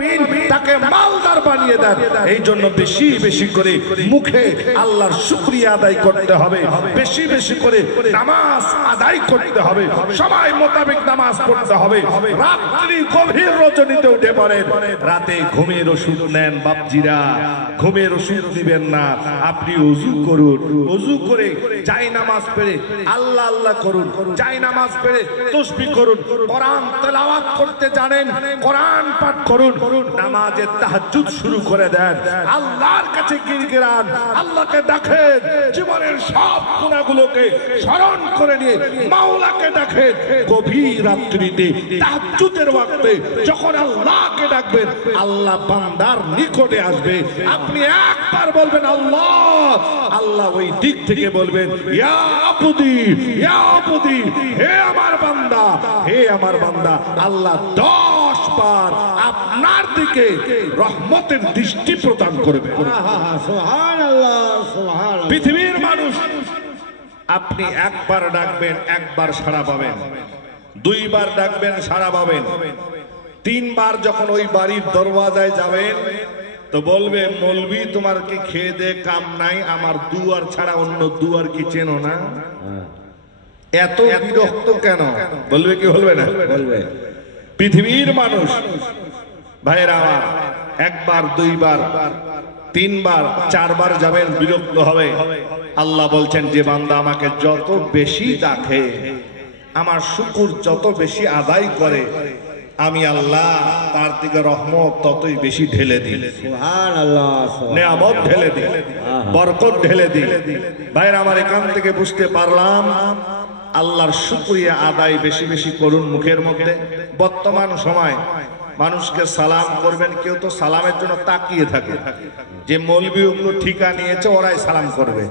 তাকে মালদার বানিয়ে দেন। এই জন্য বেশি বেশি করে মুখে আল্লাহর শুকরিয়া আদায় করতে হবে, বেশি বেশি করে নামাজ আদায় করতে হবে, সময় মোতাবেক নামাজ পড়তে হবে। রাত্রি গভীর রজনীতে উঠে পড়েন, রাতে ঘুমের ওষুধ নেন বাপজিরা, ঘুমের ওষুধ দিবেন না। আপনি ওযু করুন, ওযু করে যাই নামাজ পড়ে আল্লাহ আল্লাহ করুন, যাই নামাজ পড়ে তাসবিহ করুন, কোরআন তেলাওয়াত করতে জানেন কোরআন পাঠ করুন, নামাজে তাহাজ্জুদ শুরু করে দেন, আল্লাহর কাছে গিরগিরান, আল্লাহকে ডাকেন, জীবনের সব গুনাহগুলোকে স্মরণ করে নিয়ে মাওলাকে ডাকেন। গভীর রাত্রিতে তাহাজ্জুদের ওয়াক্তে যখন আল্লাহকে ডাকবেন, আল্লাহ বান্দার নিকটে আসবে। আপনি একবার বলবেন আল্লাহ, আল্লাহ ওই দিক থেকে বলবেন ইয়া আবুদি, ইয়া আবুদি, হে আমার বান্দা, হে আমার বান্দা। আল্লাহ 10 বার আপনার দিকে রহমতের দৃষ্টি প্রদান করবে। সুবহানাল্লাহ, সুবহানাল্লাহ। পৃথিবীর মানুষ, আপনি একবার ডাকবেন, একবার সাড়া পাবেন, 2 বার ডাকবেন, সাড়া পাবেন, 3 বার যখন ওই বাড়ির দরওয়াজায় যাবেন তো বলবে মৌলভী তোমার কি খেয়ে দে কাম নাই, আমার দুয়ার ছাড়া অন্য দুয়ার কি চেনো না? এত বিরক্ত কেন? বলবে কি বলবে না? বলবে। পৃথিবীর মানুষ ভাইরা আমার, 1 বার 2 বার 3 বার 4 বার যাবেন, বিরক্ত হবে। আল্লাহ বলছেন যে বান্দা আমাকে যত বেশি ডাকে, আমার শুকর যত বেশি আদায় করে, আমি আল্লাহ তার দিকে রহমত ততই বেশি ঢেলে দিই, সুবহানাল্লাহ, নেয়ামত ঢেলে দিই, বরকত ঢেলে দিই। ভাইরা আমার, এখান থেকে বুঝতে পারলাম আল্লাহর শুকরিয়া আদায় বেশি বেশি করুন মুখের মধ্যে। বর্তমান সময় মানুষকে সালাম করবেন, কেউ তো সালামের জন্য তাকিয়ে থাকে যে মৌলভী ওগুলো ঠিকা নিয়েছে ওরাই সালাম করবে।